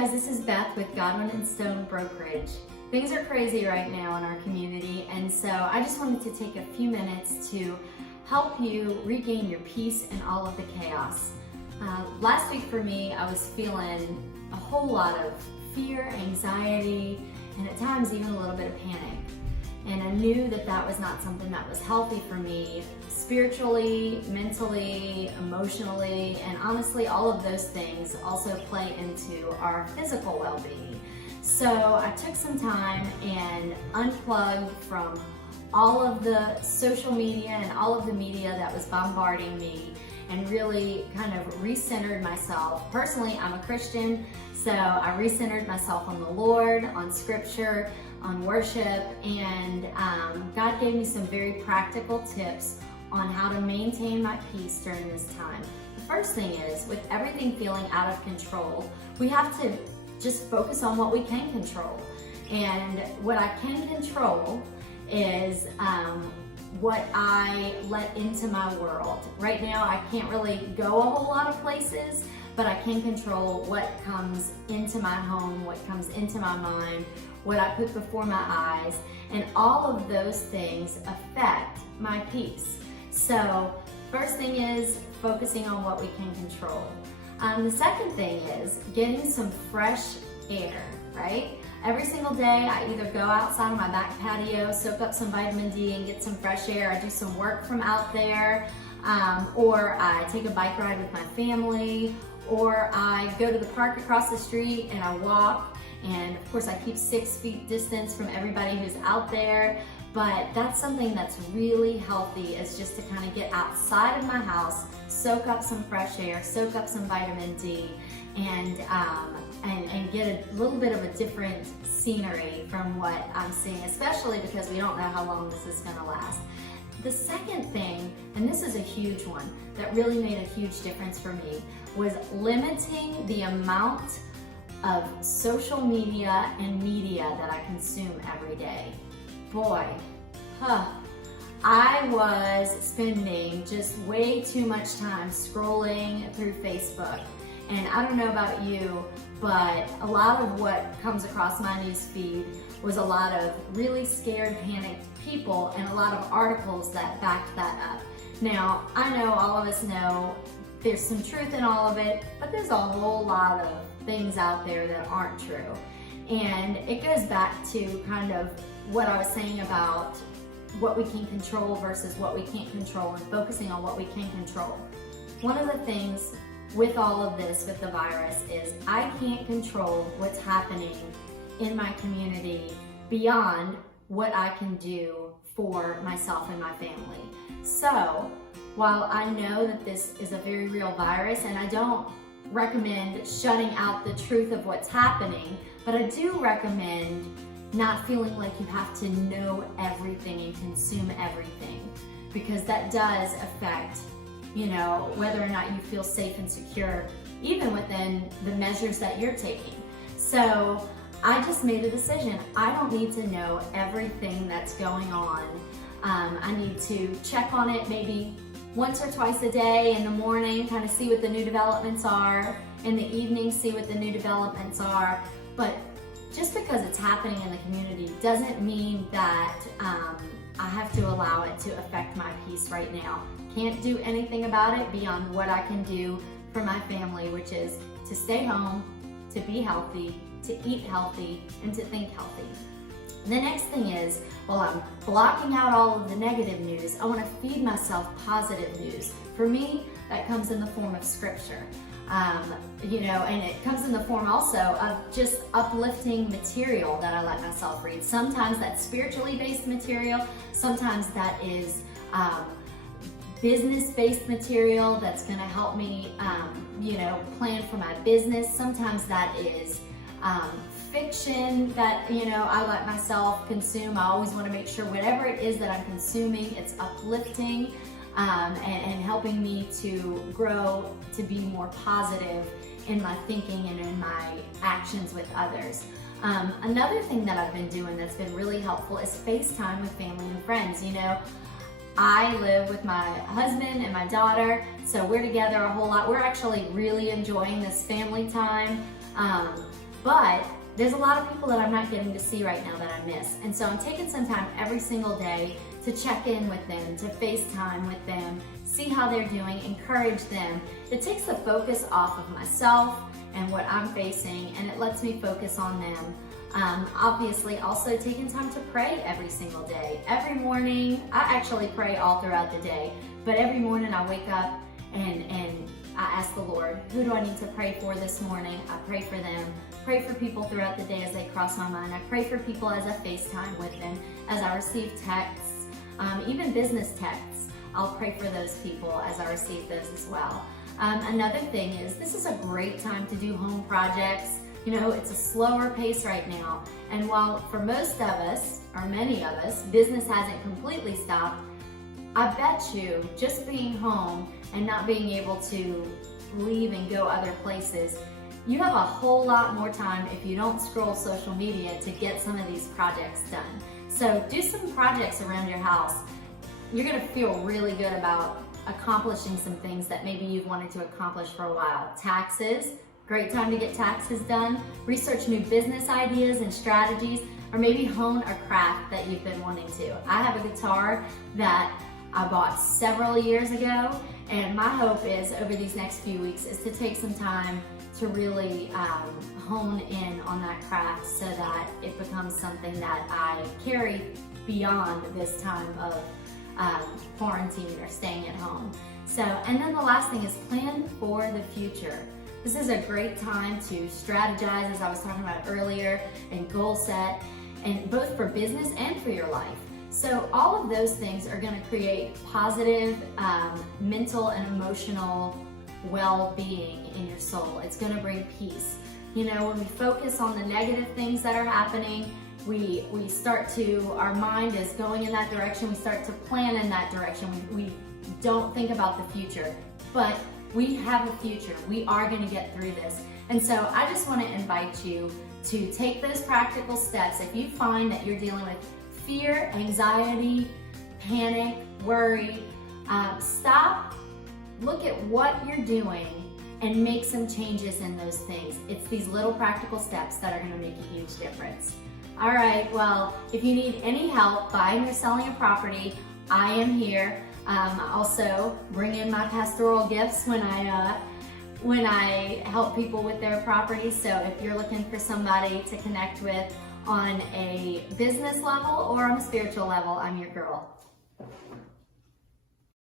guys, this is Beth with Godwynstone brokerage. Things are crazy right now in our community, and so I just wanted to take a few minutes to help you regain your peace in all of the chaos. Last week for me, I was feeling a whole lot of fear, anxiety, and at times even a little bit of panic. And I knew that that was not something that was healthy for me spiritually, mentally, emotionally, and honestly, all of those things also play into our physical well-being. So I took some time and unplugged from all of the social media and all of the media that was bombarding me and really kind of recentered myself. Personally, I'm a Christian, so I recentered myself on the Lord, on scripture, on worship, and God gave me some very practical tips on how to maintain my peace during this time. The first thing is, with everything feeling out of control, we have to just focus on what we can control. And what I can control is what I let into my world. Right now, I can't really go a whole lot of places, but I can control what comes into my home, what comes into my mind, what I put before my eyes, and all of those things affect my peace. So first thing is focusing on what we can control. The second thing is getting some fresh air, right? Every single day I either go outside on my back patio, soak up some vitamin D and get some fresh air. I do some work from out there, or I take a bike ride with my family, or I go to the park across the street and I walk. And of course I keep 6 feet distance from everybody who's out there, but that's something that's really healthy, is just to kind of get outside of my house, soak up some fresh air, soak up some vitamin D, and get a little bit of a different scenery from what I'm seeing, especially because we don't know how long this is gonna last. The second thing, and this is a huge one, that really made a huge difference for me, was limiting the amount of social media and media that I consume every day. Boy, I was spending just way too much time scrolling through Facebook. And I don't know about you, but a lot of what comes across my news feed was a lot of really scared, panicked people and a lot of articles that backed that up. Now, I know all of us know there's some truth in all of it, but there's a whole lot of things out there that aren't true. And it goes back to kind of what I was saying about what we can control versus what we can't control, and focusing on what we can control. One of the things with all of this, with the virus, is I can't control what's happening in my community beyond what I can do for myself and my family. So while I know that this is a very real virus, and I don't recommend shutting out the truth of what's happening, but I do recommend not feeling like you have to know everything and consume everything, because that does affect, whether or not you feel safe and secure, even within the measures that you're taking. So I just made a decision. I don't need to know everything that's going on. I need to check on it maybe once or twice a day. In the morning, kind of see what the new developments are. In the evening, see what the new developments are. But just because it's happening in the community doesn't mean that I have to allow it to affect my peace right now. Can't do anything about it beyond what I can do for my family, which is to stay home, to be healthy, to eat healthy, and to think healthy. The next thing is, while I'm blocking out all of the negative news, I want to feed myself positive news. For me, that comes in the form of scripture. And it comes in the form also of just uplifting material that I let myself read. Sometimes that's spiritually based material. Sometimes that is business-based material that's going to help me, plan for my business. Sometimes that is fiction that, I let myself consume. I always want to make sure whatever it is that I'm consuming, it's uplifting and helping me to grow, to be more positive in my thinking and in my actions with others. Another thing that I've been doing that's been really helpful is FaceTime with family and friends. I live with my husband and my daughter, so we're together a whole lot. We're actually really enjoying this family time. but there's a lot of people that I'm not getting to see right now that I miss. And so I'm taking some time every single day to check in with them, to FaceTime with them, see how they're doing, encourage them. It takes the focus off of myself and what I'm facing, and it lets me focus on them. Obviously, also taking time to pray every single day. Every morning, I actually pray all throughout the day, but every morning I wake up and I ask the Lord, who do I need to pray for this morning? I pray for them. Pray for people throughout the day as they cross my mind. I pray for people as I FaceTime with them, as I receive texts, even business texts. I'll pray for those people as I receive those as well. Another thing is, this is a great time to do home projects. You know, it's a slower pace right now. And while for most of us, or many of us, business hasn't completely stopped, I bet you just being home and not being able to leave and go other places, you have a whole lot more time if you don't scroll social media to get some of these projects done. So do some projects around your house. You're gonna feel really good about accomplishing some things that maybe you've wanted to accomplish for a while. Taxes, great time to get taxes done. Research new business ideas and strategies, or maybe hone a craft that you've been wanting to. I have a guitar that I bought several years ago, and my hope is over these next few weeks is to take some time to really hone in on that craft so that it becomes something that I carry beyond this time of quarantine or staying at home. So, and then the last thing is plan for the future. This is a great time to strategize, as I was talking about earlier, and goal set, and both for business and for your life. So all of those things are going to create positive mental and emotional well-being in your soul. It's going to bring peace. You know, when we focus on the negative things that are happening, we start to, our mind is going in that direction, we start to plan in that direction. We don't think about the future, but we have a future. We are going to get through this. And so I just want to invite you to take those practical steps. If you find that you're dealing with fear, anxiety, panic, worry, stop, look at what you're doing, and make some changes in those things. It's these little practical steps that are going to make a huge difference. All right, well, if you need any help buying or selling a property, I am here. I also bring in my pastoral gifts when I help people with their properties. So if you're looking for somebody to connect with on a business level or on a spiritual level, I'm your girl.